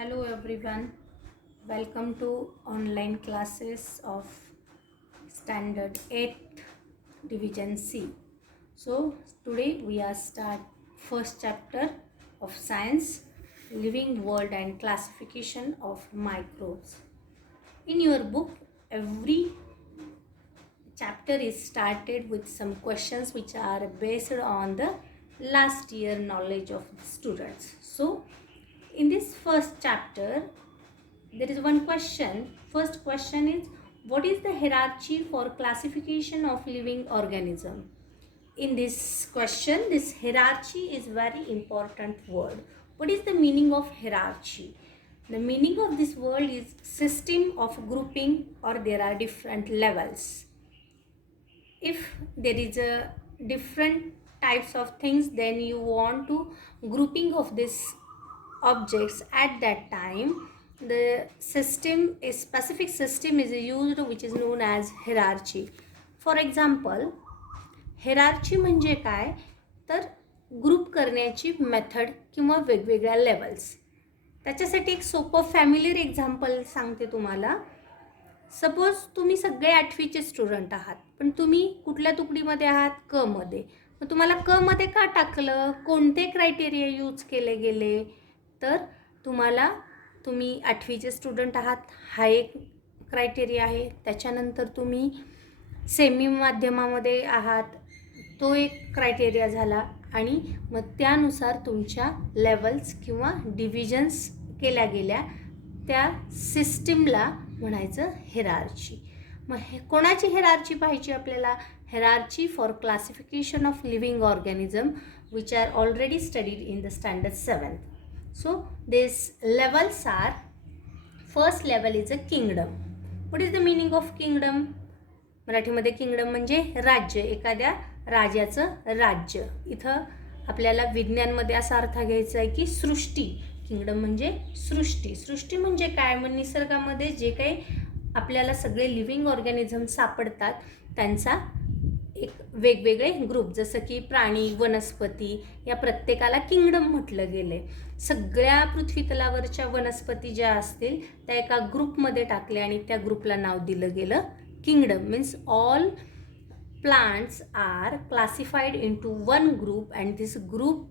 Hello everyone, welcome to online classes of Standard 8th Division C. So today we are start first chapter of Science, Living World and Classification of Microbes. In your book, every chapter is started with some questions which are based on the last year knowledge of the students. So in this first chapter, there is one question. First question is, what is the hierarchy for classification of living organism? In this question, this hierarchy is very important word. What is the meaning of hierarchy? The meaning of this word is system of grouping, or there are different levels. If there is a different types of things, then you want to grouping of this objects at that time, the system, a specific system is used which is known as hierarchy. For example, hierarchy म्हणजे काय, तर group करण्याची method किंवा वेगवेगळ्या levels. त्याच्यासाठी एक सोपं familiar example सांगते तुम्हाला. सपोज तुम्ही सगळे 8वीचे स्टुडंट आहात, पण तुम्ही कुठल्या तुकडीमध्ये आहात? क मध्ये. मग तुम्हाला क मध्ये का टाकलं? कोणते क्रायटेरिया यूज केले गेले? तर तुम्ही 8वीचे स्टुडंट आहात, हा एक क्रायटेरिया आहे. त्याच्यानंतर तुम्ही सेमी माध्यमामध्ये आहात, तो एक क्रायटेरिया झाला. आणि मग त्यानुसार तुमच्या लेवल्स किंवा डिव्हिजन्स केल्या गेल्या. त्या सिस्टीमला म्हणायचं हेरार्ची. मग कोणाची हेरार्ची पाहिजे आपल्याला? Hierarchy for classification of living organism which are already studied in the standard 7th. So these levels are, first level is a kingdom. What is the meaning of kingdom? मराठीमध्ये kingdom म्हणजे राज्य, एखाद्या राजाचं राज्य. इथं आपल्याला विज्ञानमध्ये असा अर्थ घ्यायचा आहे की सृष्टी. किंगडम म्हणजे सृष्टी. सृष्टी म्हणजे काय? मग निसर्गामध्ये जे काही आपल्याला सगळे लिव्हिंग ऑर्गॅनिझम सापडतात त्यांचा एक वेगवेगळे ग्रुप, जसं की प्राणी, वनस्पती, या प्रत्येकाला किंगडम म्हटलं गेले. सगळ्या पृथ्वीतलावरच्या वनस्पती ज्या असतील त्या एका ग्रुपमध्ये टाकल्या आणि त्या ग्रुपला नाव दिलं गेलं kingdom. Means all plants are classified into one group and this group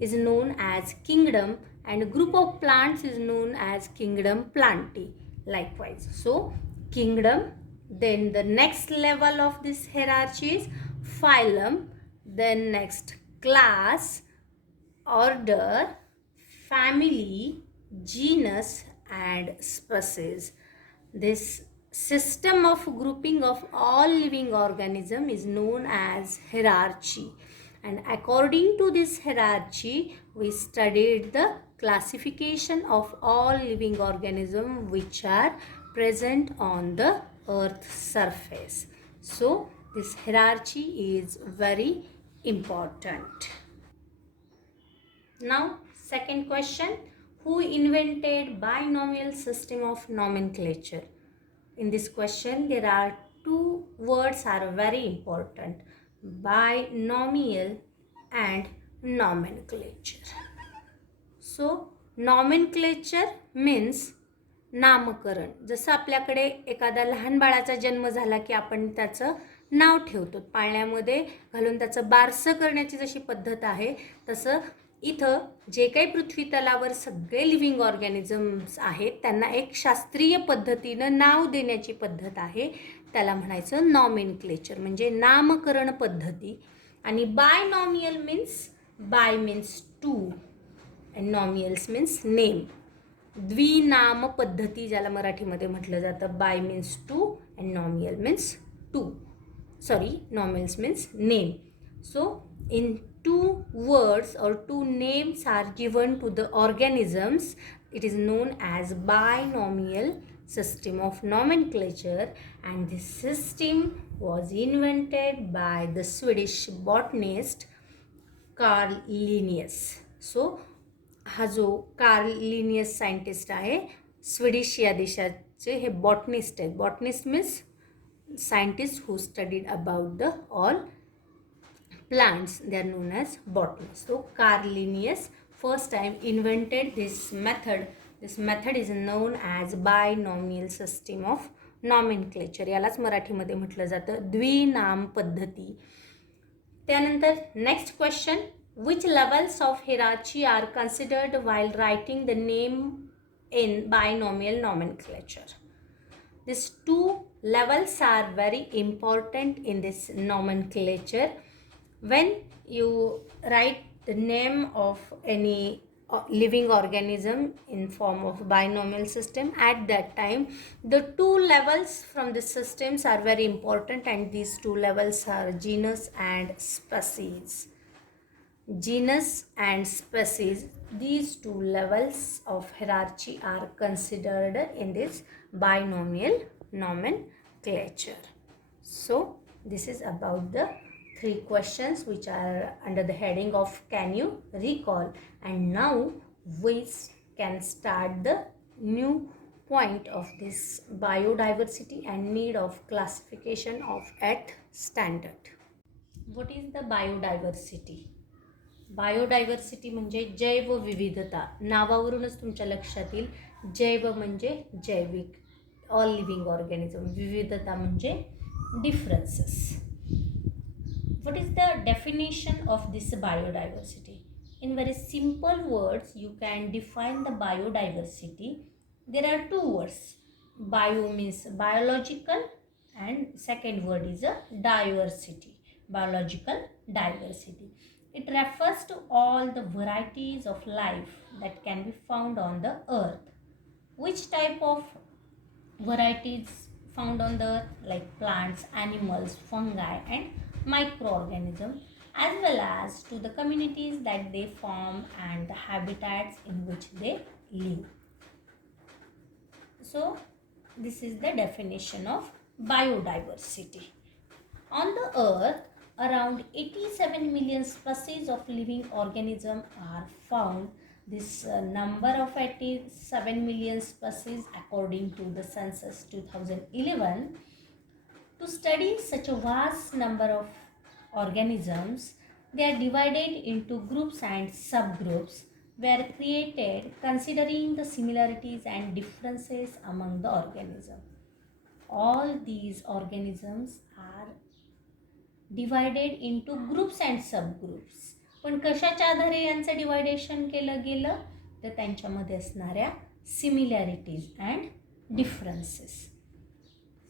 is known as kingdom, and group of plants is known as kingdom plantae likewise. So kingdom, then the next level of this hierarchy is phylum, then next class, order, family, genus and species. This system of grouping of all living organism is known as hierarchy, and according to this hierarchy we studied the classification of all living organism which are present on the earth surface. So this hierarchy is very important. Now second question, who invented binomial system of nomenclature? In this question there are two words are very important, binomial and nomenclature. So nomenclature means नामकरण. जसं आपल्याकडे एखादा लहान बाळाचा जन्म झाला की आपण त्याचं नाव ठेवतो, पाळण्यामध्ये घालून त्याचं बारसं करण्याची जशी पद्धत आहे, तसं इथं जे काही पृथ्वी तलावर सगळे लिव्हिंग ऑर्गॅनिझम्स आहेत त्यांना एक शास्त्रीय पद्धतीनं नाव देण्याची पद्धत आहे, त्याला म्हणायचं नॉमेनक्लेचर, म्हणजे नामकरण पद्धती. आणि binomial means, bi means two and nomials means name. द्विनाम पद्धती ज्याला मराठीमध्ये म्हटलं जातं. Bi means two and nomial means two, sorry nomials means name. So in two words or two names are given to the organisms, it is known as binomial system of nomenclature, and this system was invented by the Swedish botanist Carl Linnaeus. So हा जो Karl Linnaeus scientist आहे, Swedish या देशाचे हे botanist आहेत. Botanist means scientist who studied about the all plants, they are known as botanists. So Carl Linnaeus first time invented this method This method is known as binomial system of nomenclature. यालाच मराठीमध्ये म्हटलं जातं द्विनाम पद्धती. त्यानंतर next question, which levels of hierarchy are considered while writing the name in binomial nomenclature? These two levels are very important in this nomenclature. When you write the name of any living organism in form of binomial system, at that time the two levels from the systems are very important, and these two levels are genus and species. Genus and species, these two levels of hierarchy are considered in this binomial nomenclature. So this is about the 3 questions which are under the heading of can you recall, and now we can start the new point of this biodiversity and need of classification of 8th standard. What is the biodiversity? Biodiversity म्हणजे जैवविविधता. नावावरूनच तुमच्या लक्षात येईल, जैव म्हणजे जैविक, all living organism, विविधता म्हणजे differences. What is the definition of this biodiversity? In very simple words, you can define the biodiversity. There are two words. Bio means biological, and second word is a diversity, biological diversity. It refers to all the varieties of life that can be found on the earth. Which type of varieties found on the earth? Like plants, animals, fungi and microorganisms, as well as to the communities that they form and the habitats in which they live. So this is the definition of biodiversity. On the earth, around 87 million species of living organisms are found. This number of 87 million species according to the census 2011. To study such a vast number of organisms, they are divided into groups and subgroups were created considering the similarities and differences among the organisms. All these organisms are divided into groups and subgroups. पण कशाच्या आधारे यांचं deviation केलं गेलं, तर त्यांच्यामध्ये असणाऱ्या similarities and differences.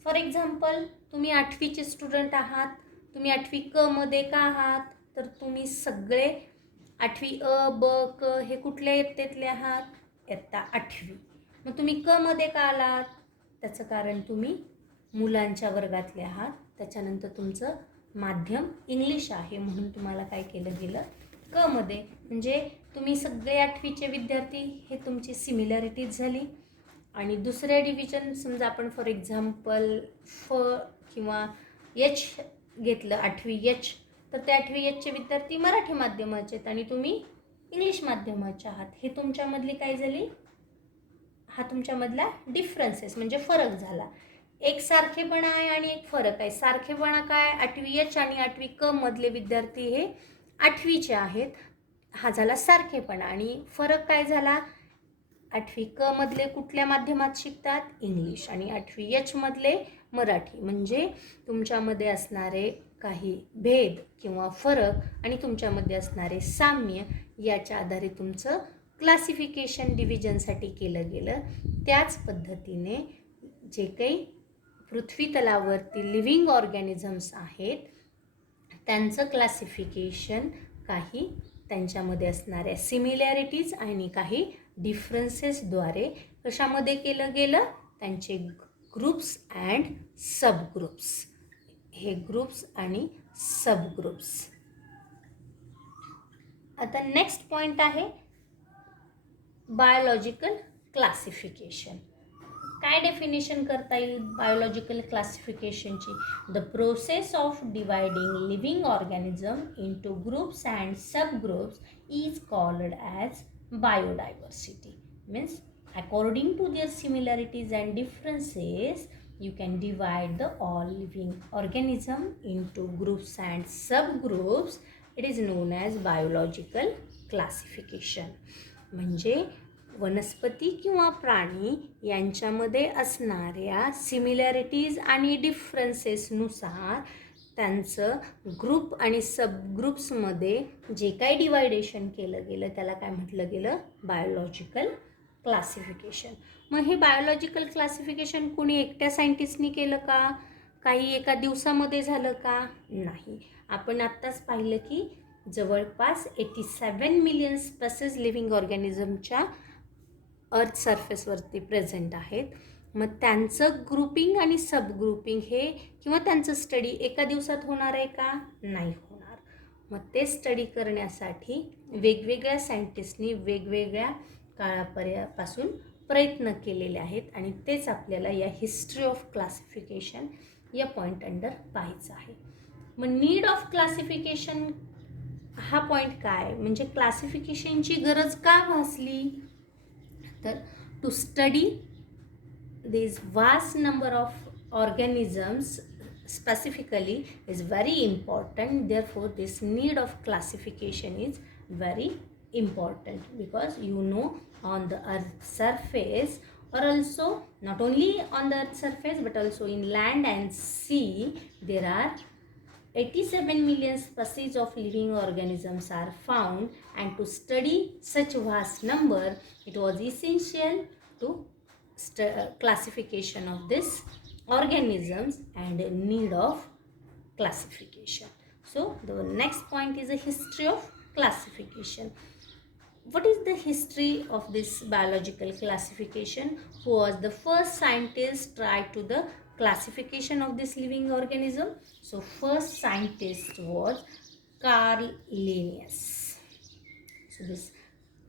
For example, तुम्ही 8वीचे स्टुडंट आहात, तुम्ही 8वी क मध्ये का आहात, तर तुम्ही सगळे 8वी अ ब क हे कुठल्या इयत्तेतले आहात, इयत्ता 8वी. मग तुम्ही क मध्ये का आलात, त्याचं कारण तुम्ही मुलांच्या वर्गातले आहात, त्याच्यानंतर तुमचं माध्यम इंग्लिश आहे म्हणून तुम्हाला काय केलं गेलं, क मध्ये. म्हणजे तुम्ही सगळे 8वीचे विद्यार्थी, हे तुमची सिमिलॅरिटीज झाली. आणि दुसऱ्या डिव्हिजन समजा आपण फॉर एक्झाम्पल फ किंवा एच घेतलं, 8वी एच, तर त्या 8वी एचचे विद्यार्थी मराठी माध्यमाचे आहेत आणि तुम्ही इंग्लिश माध्यमाचे आहात. हे तुमच्यामधली काय झाली, हा तुमच्यामधला डिफरन्सेस म्हणजे फरक झाला. एक सारखेपणा आहे आणि एक फरक आहे. सारखेपणा काय, 8वी एच आणि 8वी क मधले विद्यार्थी हे 8वीचे आहेत, हा झाला सारखेपणा. आणि फरक काय झाला, 8वी क मधले कुठल्या माध्यमात शिकतात, इंग्लिश, आणि 8वी एच मधले मराठी. म्हणजे तुमच्यामध्ये असणारे काही भेद किंवा फरक आणि तुमच्यामध्ये असणारे साम्य याच्या आधारे तुमचं क्लासिफिकेशन डिव्हिजनसाठी केलं गेलं. त्याच पद्धतीने जे काही पृथ्वी तलावरती लिव्हिंग ऑर्गॅनिझम्स आहेत त्यांचं क्लासिफिकेशन काही त्यांच्यामध्ये असणाऱ्या सिमिलॅरिटीज आणि काही डिफरन्सेसद्वारे कशामध्ये केलं गेलं, त्यांचे ग्रुप्स अँड सबग्रुप्स. हे ग्रुप्स आणि सबग्रुप्स. आता नेक्स्ट पॉईंट आहे बायोलॉजिकल क्लासिफिकेशन. काय डेफिनेशन करता येईल बायोलॉजिकल क्लासिफिकेशनची? The process of dividing living organism into groups and subgroups is called as biodiversity. Means according to their similarities and differences, you can divide the all living organism into groups and subgroups. It is known as biological classification. म्हणजे वनस्पती किंवा प्राणी यांच्यामध्ये असणाऱ्या similarities आणि डिफरन्सेसनुसार त्यांचं group आणि सबग्रुप्समध्ये जे काही डिवायडेशन केलं गेलं त्याला काय म्हटलं गेलं, बायोलॉजिकल क्लासिफिकेशन. मग हे बायोलॉजिकल क्लासिफिकेशन कोणी एकट्या सायंटिस्टनी केलं का, काही एका दिवसामध्ये झालं का, नाही. आपण आत्ताच पाहिलं की जवळपास 87 मिलियन स्पेसीज लिव्हिंग ऑर्गॅनिझमच्या अर्थ सरफेसवरती प्रेझेंट आहेत. मग त्यांचं ग्रुपिंग आणि सबग्रुपिंग हे किंवा त्यांचं स्टडी एका दिवसात होणार आहे का, नाही होणार. मग ते स्टडी करण्यासाठी वेगवेगळ्या सायंटिस्टनी वेगवेगळ्या काळापासून प्रयत्न केलेले आहेत आणि तेच आपल्याला या हिस्ट्री ऑफ क्लासिफिकेशन या पॉईंट अंडर पाहायचं आहे. मग नीड ऑफ क्लासिफिकेशन हा पॉईंट काय, म्हणजे क्लासिफिकेशनची गरज का भासली, तर to study this vast number of organisms specifically is very important. Therefore this need of classification is very important, because you know on the earth surface, or also not only on the earth surface but also in land and sea, there are 87 million species of living organisms are found, and to study such vast number it was essential to classification of this organisms and need of classification. So the next point is a history of classification. What is the history of this biological classification? Who was the first scientist tried to the classification of this living organism? So first scientist was Carl Linnaeus. So this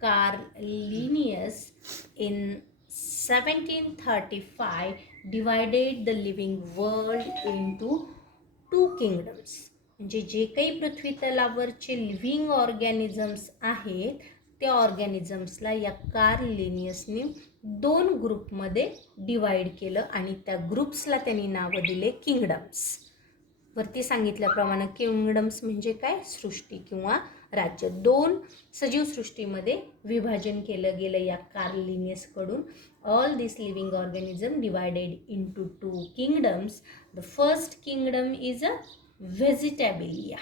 Carl Linnaeus in 1735 divided the living world into two kingdoms. म्हणजे जे काही पृथ्वी तलावरचे living organisms आहेत त्या ऑर्गॅनिझम्सला या Karl लिनियसने दोन ग्रुपमध्ये divide केलं आणि त्या ग्रुप्सला त्यांनी नावं दिले किंगडम्स. वरती सांगितल्याप्रमाणे किंगडम्स म्हणजे काय, सृष्टी किंवा राज्य. दोन सजीव सृष्टीमध्ये विभाजन केलं गेलं या कार्ल लिनियसकडून. All this living organism divided into two kingdoms. The first kingdom is a vegetabilia.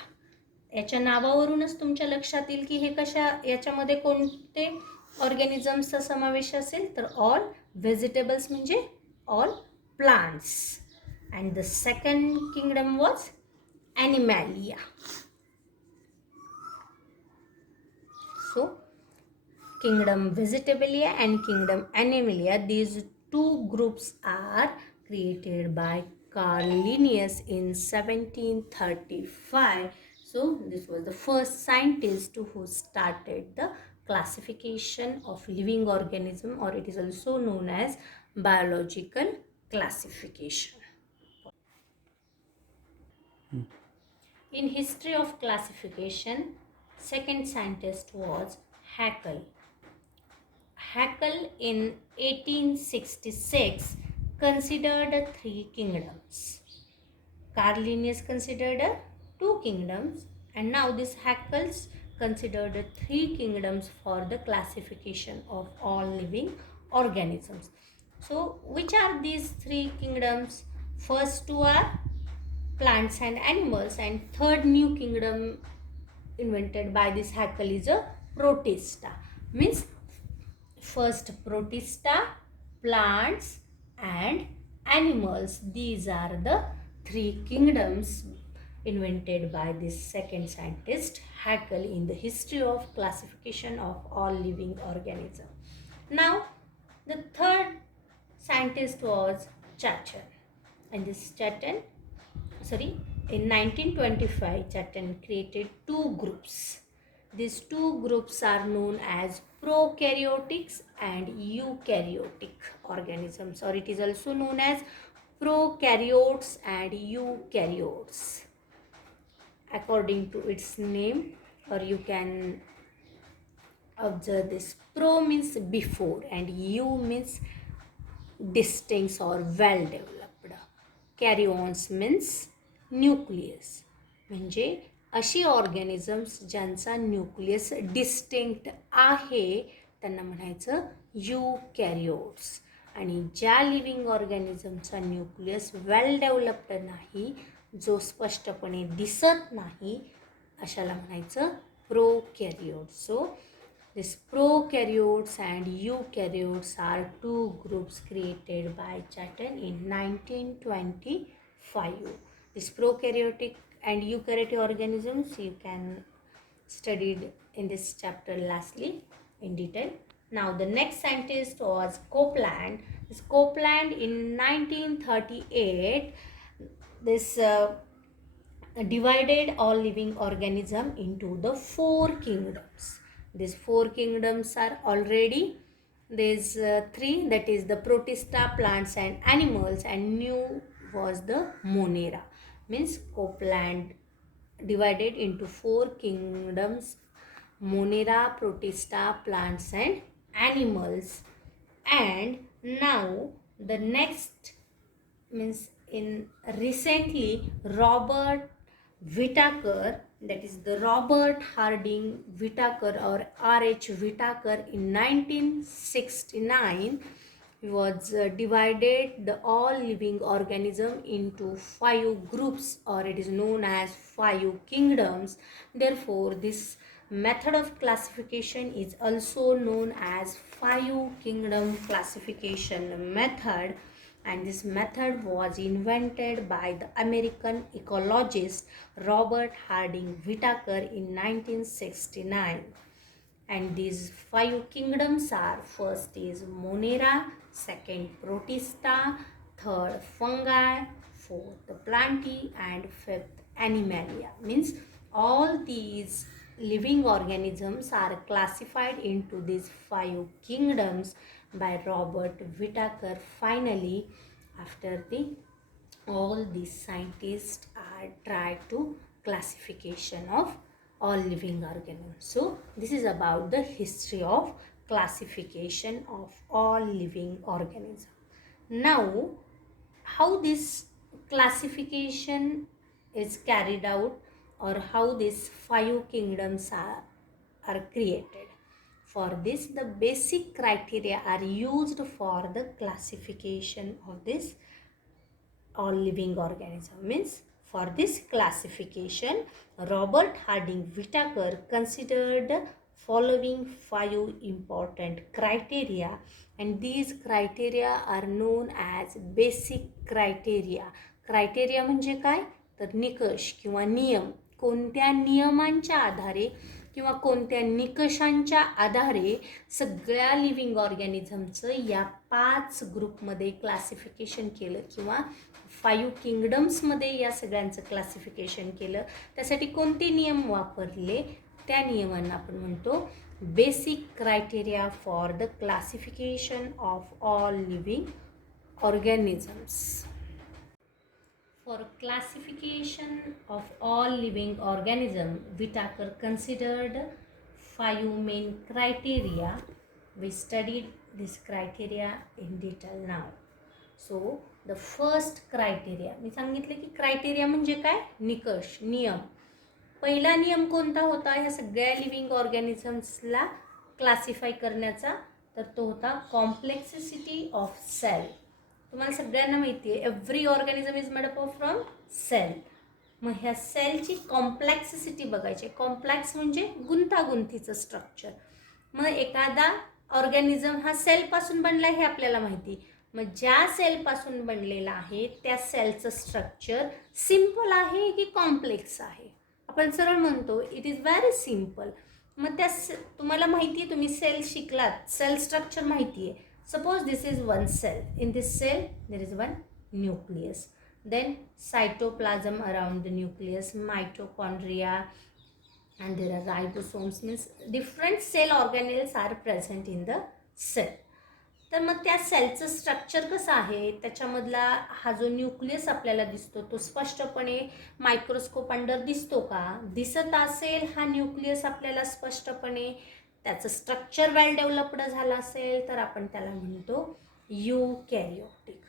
याच्या नावावरूनच तुमच्या लक्षात येईल की हे याच्यामध्ये कोणते ऑर्गॅनिझम्सचा समावेश असेल, तर ऑल व्हेजिटेबल्स म्हणजे all plants. And the second kingdom was Animalia. So kingdom Vegetabilia and kingdom Animalia, these two groups are created by Carl Linnaeus in 1735. So this was the first scientist who started the classification of living organism, or it is also known as biological classification. In history of classification, second scientist was Haeckel. Haeckel in 1866 considered three kingdoms. Carl Linnaeus considered two kingdoms, and now this Haeckel considered three kingdoms for the classification of all living organisms. So which are these three kingdoms? First two are plants and animals, and third new kingdom invented by this Haeckel is a Protista. Means first Protista, plants and animals. These are the three kingdoms invented by this second scientist Haeckel in the history of classification of all living organisms. Now the third scientist was Chatham, and this Chatham, in 1925, Chatham created two groups. These two groups are known as prokaryotics and eukaryotic organisms, or it is also known as prokaryotes and eukaryotes according to its name, or you can observe this. Pro means before and eu means distinct or well developed. Karyons means nucleus, म्हणजे अशी organisms ज्यांचा nucleus distinct आहे त्यांना म्हणायचं युकॅरियोट्स. आणि ज्या living ऑर्गॅनिझमचा nucleus well developed नाही, जो स्पष्टपणे दिसत नाही, अशाला म्हणायचं प्रोकॅरियोट्स. सो these prokaryotes and eukaryotes are two groups created by Chatham in 1925. These prokaryotic and eukaryotic organisms you can studied in this chapter lastly in detail. Now the next scientist was Copeland. This Copeland in 1938, this divided all living organism into the 4 kingdoms. These 4 kingdoms are already there's 3, that is the Protista, plants and animals, and new was the Monera. Means Copeland divided into 4 kingdoms: Monera, Protista, plants and animals. And now the next means in recently Robert Whittaker, that is the Robert Harding Whittaker or R.H. Whittaker, in 1969 was divided the all living organism into 5 groups, or it is known as 5 kingdoms. Therefore this method of classification is also known as 5 kingdom classification method. And this method was invented by the American ecologist Robert Harding Whittaker in 1969. And these 5 kingdoms are: first is Monera, second Protista, third fungi, fourth plantae, and fifth animalia. Means all these living organisms are classified into these 5 kingdoms by Robert Whittaker. Finally, after all these scientists are tried to classification of all living organisms. So this is about the history of classification of all living organisms. Now, how this classification is carried out, or how these 5 kingdoms are created. For this, the basic criteria are used for the classification of this all living organism. Means for this classification, Robert Harding Whittaker considered following 5 important criteria, and these criteria are known as basic criteria. Criteria म्हणजे काय, तर निकष किंवा नियम. कोणत्या नियमांच्या आधारे किंवा कोणत्या निकषांच्या आधारे सगळ्या लिव्हिंग ऑर्गॅनिझमचं या 5 ग्रुपमध्ये क्लासिफिकेशन केलं किंवा 5 किंगडम्समध्ये या सगळ्यांचं क्लासिफिकेशन केलं. त्यासाठी कोणते नियम वापरले, त्या नियमांना आपण म्हणतो basic criteria for the classification of all living organisms. For classification of all living organism, Whittaker considered 5 main criteria. We studied this criteria in detail now. So the first criteria, मी सांगितले की क्रायटेरिया म्हणजे काय, निकष, नियम. पहिला नियम कोणता होता ह्या सगळ्या लिव्हिंग ऑर्गॅनिझम्सला क्लासिफाय करण्याचा, तर तो होता कॉम्प्लेक्सिटी ऑफ सेल. तुम्हाला सगळ्यांना माहिती आहे every organism is made up of from cell. मग ह्या सेलची कॉम्प्लेक्सिटी बघायची. कॉम्प्लेक्स म्हणजे गुंतागुंतीचं स्ट्रक्चर. मग एखादा ऑर्गॅनिझम हा सेलपासून बनला हे आपल्याला माहिती. मग ज्या सेलपासून बनलेला आहे त्या सेलचं स्ट्रक्चर सिम्पल आहे की कॉम्प्लेक्स आहे. आपण सरळ म्हणतो इट इज व्हेरी सिम्पल. मग त्या तुम्हाला माहिती आहे, तुम्ही सेल शिकलात, सेल स्ट्रक्चर माहिती आहे. Suppose this is one cell. In this cell there is one nucleus. Then cytoplasm around the nucleus, mitochondria, and there are ribosomes. Means different cell organelles are present in the cell. तर मग त्या सेलचं structure कसं आहे, त्याच्यामधला हा जो nucleus आपल्याला दिसतो तो स्पष्टपणे मायक्रोस्कोप अंडर दिसतो का, दिसत असेल हा न्यूक्लियस आपल्याला स्पष्टपणे, त्याचं स्ट्रक्चर वेल डेव्हलप्ड झालं असेल तर आपण त्याला म्हणतो युकॅरियोटिक.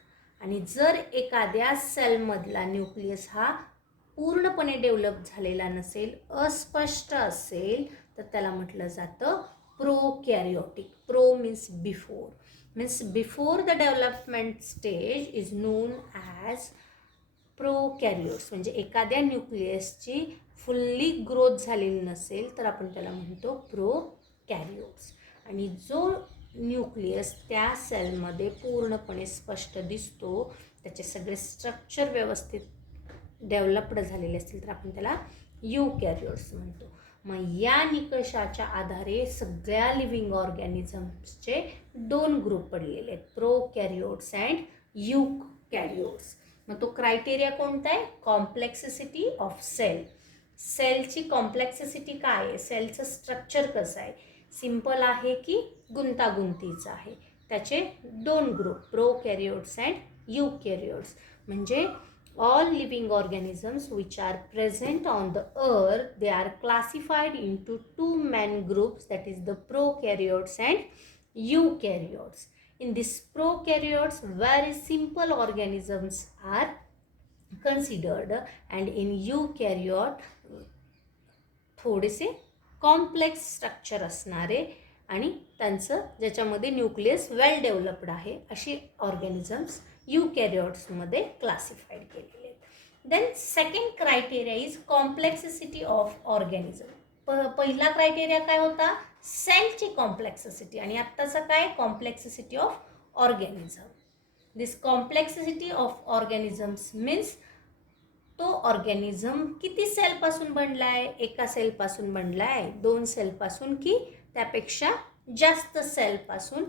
आणि जर एखाद्या सेलमधला न्यूक्लियस हा पूर्णपणे डेव्हलप झालेला नसेल, अस्पष्ट असेल, तर त्याला म्हटलं जातं prokaryotic. Pro means before the development stage is known as प्रोकॅरियोट्स. म्हणजे एखाद्या न्यूक्लियसची फुल्ली ग्रोथ झालेली नसेल तर आपण त्याला म्हणतो प्रोकॅरियोट्स. आणि जो न्यूक्लियस त्या सेलमध्ये पूर्णपणे स्पष्ट दिसतो, त्याचे सगळे स्ट्रक्चर व्यवस्थित डेव्हलप्ड झालेले असतील तर आपण त्याला युकॅरियोट्स म्हणतो. मग या निकषाच्या आधारे सगळ्या लिव्हिंग ऑर्गॅनिझम्सचे 2 ग्रुप पडलेले आहेत, प्रोकॅरियोट्स अँड युकॅरियोट्स. मग तो क्रायटेरिया कोणता आहे? कॉम्प्लेक्सिसिटी ऑफ सेल. सेलची कॉम्प्लेक्सिसिटी काय आहे, सेलचं स्ट्रक्चर कसं आहे, सिंपल आहे की गुंतागुंतीचं आहे. त्याचे 2 ग्रुप, प्रोकॅरियोट्स अँड युकॅरियोट्स. म्हणजे all living organisms which are present on the earth, they are classified into 2 main groups, that is the prokaryotes and eukaryotes. In this prokaryotes, very simple organisms are considered, and in eukaryote थोडेसे complex structure असणारे आणि त्यांचं ज्याच्यामध्ये nucleus well developed आहे अशी organisms युकॅरियोट्समध्ये classified केलेले आहेत. Then second criteria is complexity of organism. पहिला क्रायटेरिया काय होता? सेलची कॉम्प्लेक्सिसिटी. आणि आत्ताचा काय? Complexity of organism. This complexity of organisms means तो ऑर्गॅनिझम किती सेलपासून बनला आहे? एका सेलपासून बनला आहे, 2 सेलपासून की त्यापेक्षा जास्त सेलपासून?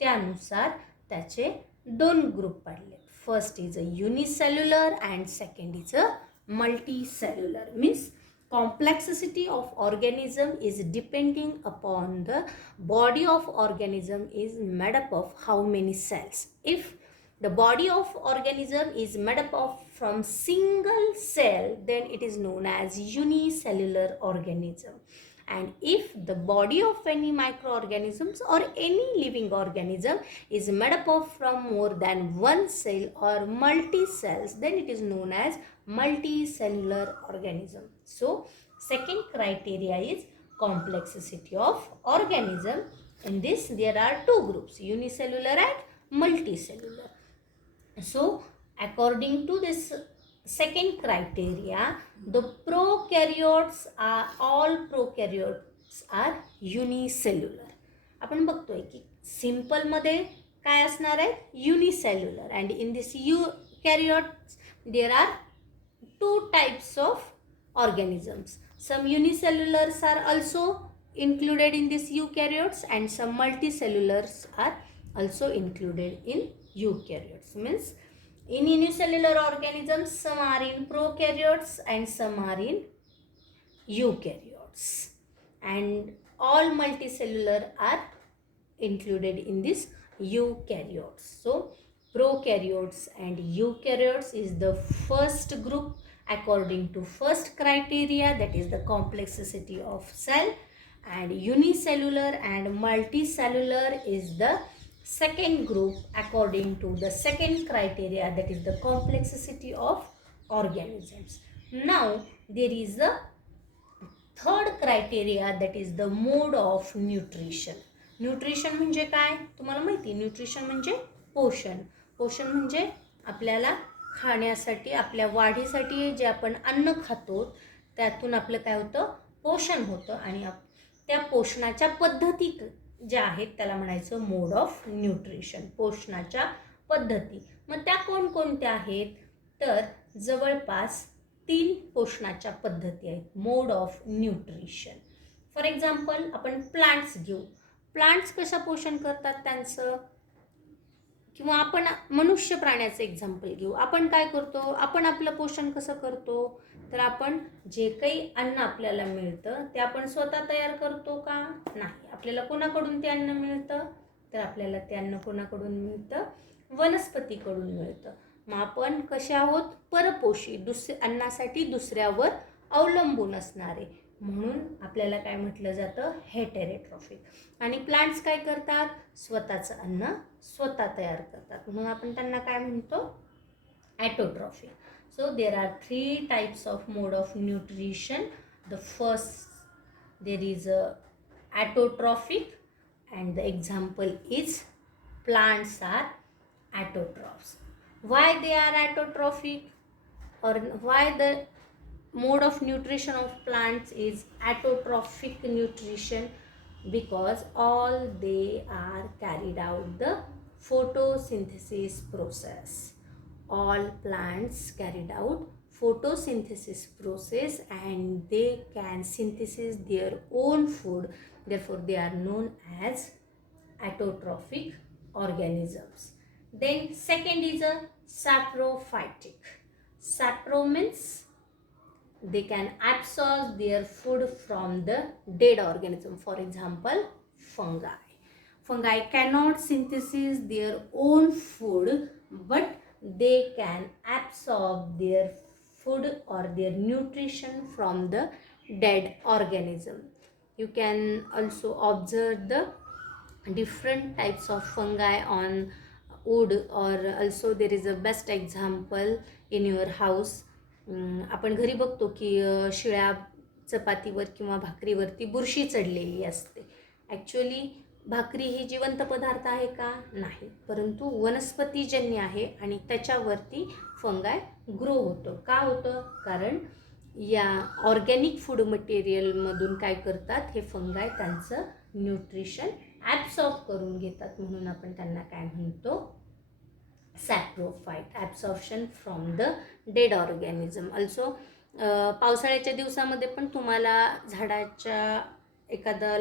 त्यानुसार त्याचे 2 ग्रुप पडले. First is a unicellular and second is a multicellular. Means complexity of organism is depending upon the body of organism is made up of how many cells. If the body of organism is made up of from single cell, then it is known as unicellular organism. And if the body of any microorganisms or any living organism is made up of from more than 1 cell or multi cells, then it is known as multicellular organism. So second criteria is complexity of organism. In this there are 2 groups, unicellular and multicellular. So according to this second criteria, the prokaryotes are all prokaryotes are unicellular. आपण बघतोय की simple मध्ये काय असणार आहे? Unicellular. And in this eukaryotes there are 2 types of organisms. Some unicellulars are also included in this eukaryotes and some multicellulars are also included in eukaryotes. Means in unicellular organisms, some are in prokaryotes and some are in eukaryotes, and all multicellular are included in this eukaryotes. So prokaryotes and eukaryotes is the first group according to first criteria, that is the complexity of cell, and unicellular and multicellular is the second group according to the second criteria, that is the complexity of organisms. Now there is the third criteria, that is the mode of nutrition. Nutrition म्हणजे काय? तुम्हाला माहिती आहे, nutrition म्हणजे पोषण. पोषण म्हणजे आपल्याला खाण्यासाठी, आपल्या वाढीसाठी जे आपण अन्न खातो त्यातून आपलं काय होतं? पोषण होतं. आणि त्या पोषणाच्या पद्धती ज्या आहेत त्याला म्हणायचं मोड ऑफ न्यूट्रिशन. पोषणाच्या पद्धती मग त्या कोणकोणत्या आहेत? तर जवळपास 3 पोषणाच्या पद्धती आहेत, mode of nutrition. For example आपण प्लांट्स घेऊ. प्लांट्स कशा पोषण करतात त्यांचं, किंवा आपण मनुष्य प्राण्याचं एक्झाम्पल घेऊ. आपण काय करतो? आपण आपलं पोषण कसं करतो? तर आपण जे काही अन्न आपल्याला मिळतं ते आपण स्वतः तयार करतो का? नाही. आपल्याला कोणाकडून ते अन्न मिळतं? तर आपल्याला ते अन्न कोणाकडून मिळतं? वनस्पतीकडून मिळतं. मग आपण कसे आहोत? परपोषी, अन्नासाठी दुसऱ्यावर अवलंबून असणारे. म्हणून आपल्याला काय म्हटलं जातं? हेटेरोट्रॉफिक. आणि प्लांट्स काय करतात? स्वतःचं अन्न स्वतः तयार करतात, म्हणून आपण त्यांना काय म्हणतो? Autotrophic. So there are 3 types of mode of nutrition. The first, there is a autotrophic, and the example is plants are autotrophs. Why they are autotrophic, or why the mode of nutrition of plants is autotrophic nutrition? Because all they are carried out the photosynthesis process. All plants carried out photosynthesis process, and they can synthesize their own food, therefore they are known as autotrophic organisms. Then second is a saprophytic. Sapro means they can absorb their food from the dead organism. For example, fungi. Fungi cannot synthesize their own food, but they can absorb their food or their nutrition from the dead organism. You can also observe the different types of fungi on wood, or also there is a best example in your house. आपण घरी बघतो की शिळ्या चपातीवर किंवा भाकरीवरती बुरशी चढलेली असते. Actually भाकरी ही जिवंत पदार्थ आहे का? नाही, परंतु वनस्पतीजन्य आहे आणि त्याच्यावरती फंगाय ग्रो होतं. का होतं? कारण या ऑर्गॅनिक फूड मटेरियलमधून काय करतात, हे फंगाय त्यांचं न्यूट्रिशन ॲब्सॉर्ब करून घेतात, म्हणून आपण त्यांना काय म्हणतो, saprophyte, absorption from the dead organism. Also पावसाळ्याच्या दिवसामध्ये पण तुम्हाला झाडाच्या एखादा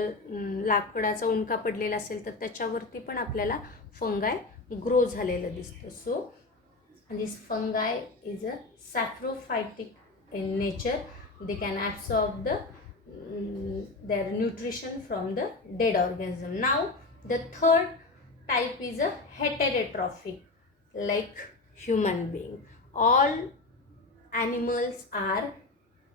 लाकडाचा उंडका पडलेला असेल तर त्याच्यावरती पण आपल्याला फंगाय ग्रो झालेलं दिसतं. So this fungi is a saprophytic in nature. They can absorb their nutrition from the dead organism. Now the third type is a heterotrophic, like human being. All animals are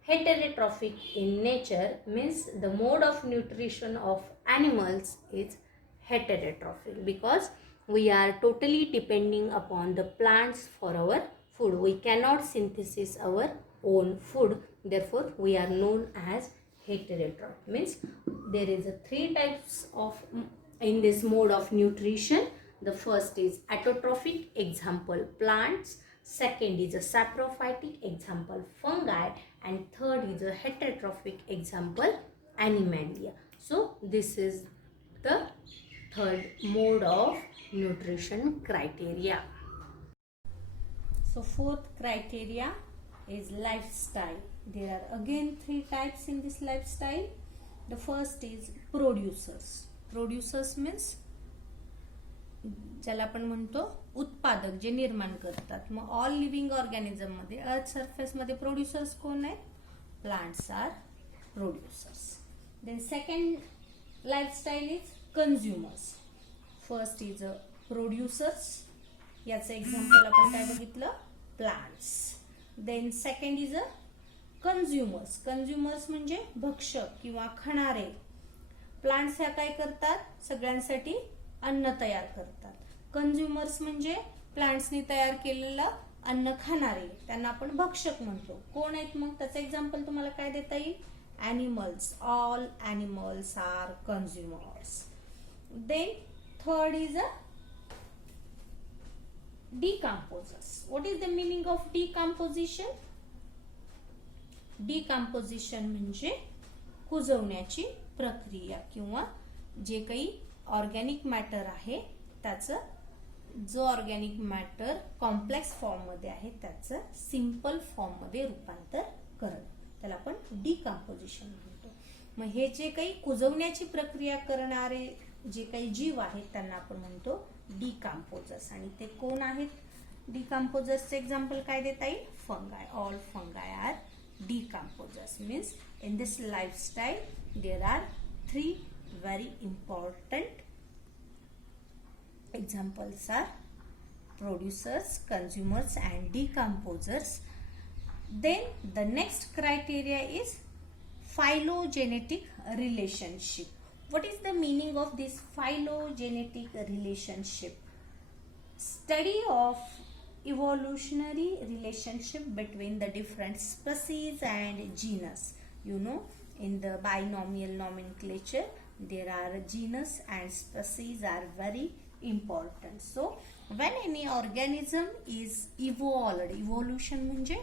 heterotrophic in nature, means the mode of nutrition of animals is heterotrophic, because we are totally depending upon the plants for our food. We cannot synthesize our own food, therefore we are known as heterotroph. Means there is a three types of in this mode of nutrition. The first is autotrophic, example plants. Second is a saprophytic, example fungi. And third is a heterotrophic, example animalia. So this is the third mode of nutrition criteria. So fourth criteria is lifestyle. There are again three types in this lifestyle. The first is producers. Producers means ज्याला आपण म्हणतो उत्पादक, जे निर्माण करतात. मग all living organism मध्ये earth surface मध्ये producers कोण आहेत? Plants are producers. Then second lifestyle is consumers. First is a producers, याचं एक्झाम्पल आपण काय बघितलं? Plants. Then second is a consumers. Consumers म्हणजे भक्षक किंवा खाणारे. प्लांट्स ह्या काय करतात? सगळ्यांसाठी अन्न तयार करतात. कन्झ्युमर्स म्हणजे प्लांट्सनी तयार केलेलं अन्न खाणारे, त्यांना आपण भक्षक म्हणतो. कोण आहेत मग? त्याचं एक्झाम्पल तुम्हाला काय देता येईल? Animals. All animals are consumers. Then third is a decomposers. What is the meaning of decomposition? Decomposition म्हणजे कुजवण्याची प्रक्रिया, किंवा जे काही ऑर्गॅनिक मॅटर आहे त्याचं, जो ऑर्गॅनिक मॅटर कॉम्प्लेक्स फॉर्म मध्ये आहे त्याचं सिंपल फॉर्म मध्ये रूपांतर करणं, त्याला आपण डिकम्पोजिशन म्हणतो. मग हे जे काही कुजवण्याची प्रक्रिया करणारे जे काही जीव आहेत त्यांना आपण म्हणतो डिकम्पोजर्स. आणि ते कोण आहेत? डिकम्पोजर्सचे एक्झाम्पल काय देता येईल? Fungi. All fungi are decomposers. Means in this lifestyle there are three very important examples are producers, consumers and decomposers. Then the next criteria is phylogenetic relationship. What is the meaning of this phylogenetic relationship? Study of evolutionary relationship between the different species and genus. You know, in the binomial nomenclature there are genus and species are very important. So when any organism is evolved, evolution म्हणजे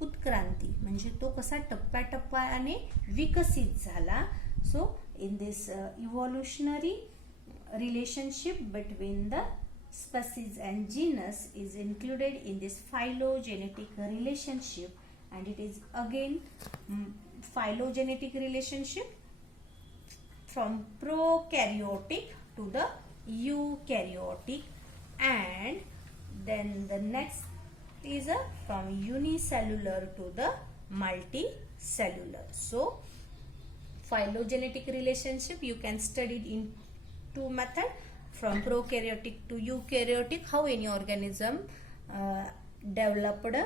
उत्क्रांती, म्हणजे तो कसा टप्प्याटप्प्याने विकसित झाला. So in this evolutionary relationship between the species and genus is included in this phylogenetic relationship, and it is again phylogenetic relationship from prokaryotic to the eukaryotic, and then the next is from unicellular to the multicellular. So phylogenetic relationship you can study it in two method, from prokaryotic to eukaryotic, how any organism developed,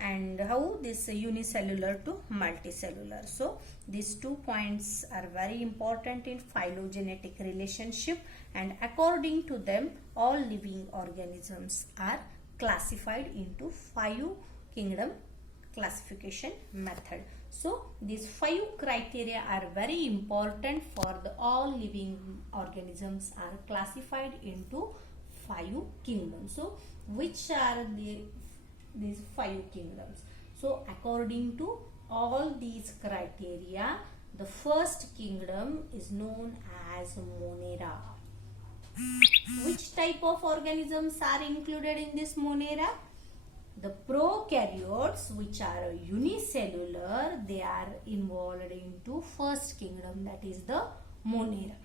and how this unicellular to multicellular. So these 2 points are very important in phylogenetic relationship, and according to them all living organisms are classified into 5 kingdom classification method. So these 5 criteria are very important for the all living organisms are classified into 5 kingdoms. So which are these 5 kingdoms? So according to all these criteria, the first kingdom is known as Monera. Which type of organisms are included in this Monera? The prokaryotes, which are unicellular, they are involved into first kingdom, that is the Monera.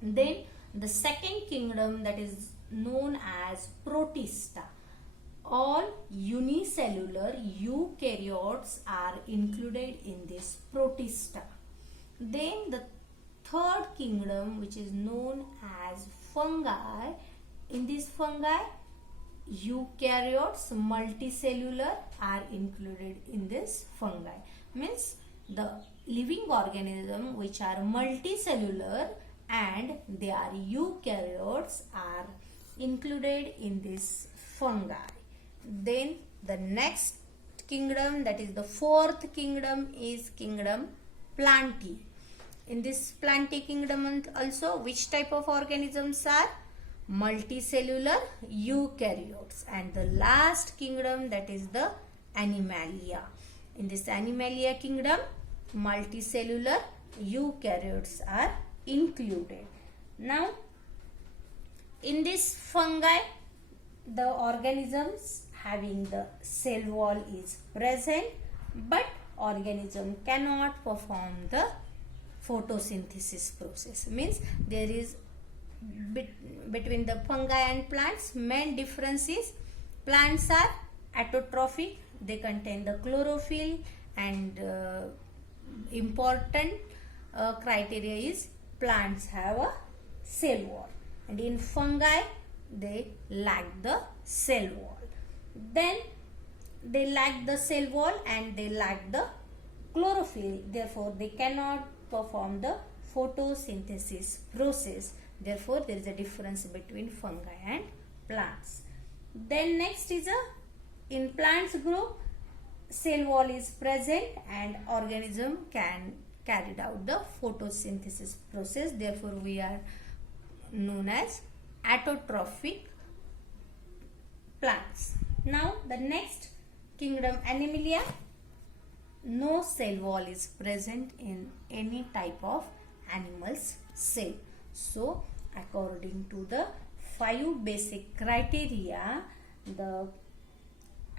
Then the second kingdom, that is known as Protista. All unicellular eukaryotes are included in this Protista. Then the third kingdom, which is known as fungi. In this fungi, eukaryotes, multicellular are included in this fungi. Means the living organism which are multicellular and they are eukaryotes are included in this fungi. Then the next kingdom, that is the fourth kingdom, is kingdom Plantae. In this Plantae kingdom also, which type of organisms are? Multicellular eukaryotes. And the last kingdom, that is the Animalia. In this Animalia kingdom, multicellular eukaryotes are included. Now in this fungi, the organisms having the cell wall is present, but organism cannot perform the photosynthesis process. Means there is between the fungi and plants, main difference is plants are autotrophic, they contain the chlorophyll, and important criteria is plants have a cell wall, and in fungi they lack the cell wall. Then they lack the cell wall and they lack the chlorophyll, therefore they cannot perform the photosynthesis process. Therefore there is a difference between fungi and plants. Then next is in plants group, cell wall is present and organism can carry out the photosynthesis process, therefore we are known as autotrophic plants. Now the next kingdom Animalia, no cell wall is present in any type of animal's cell. So according to the 5 basic criteria, the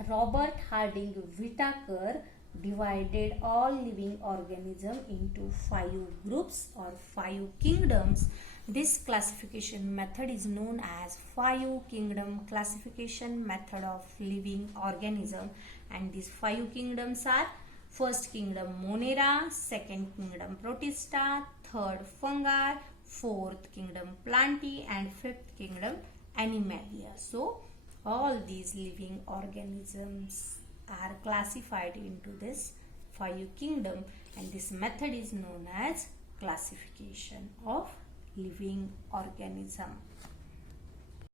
Robert Harding Whittaker divided all living organisms into 5 groups or 5 kingdoms. This classification method is known as 5 kingdom classification method of living organism, and these 5 kingdoms are: first kingdom Monera, second kingdom Protista, third fungi, fourth kingdom Plantae, and fifth kingdom Animalia. So all these living organisms are classified into this 5 kingdom, and this method is known as classification of living organism.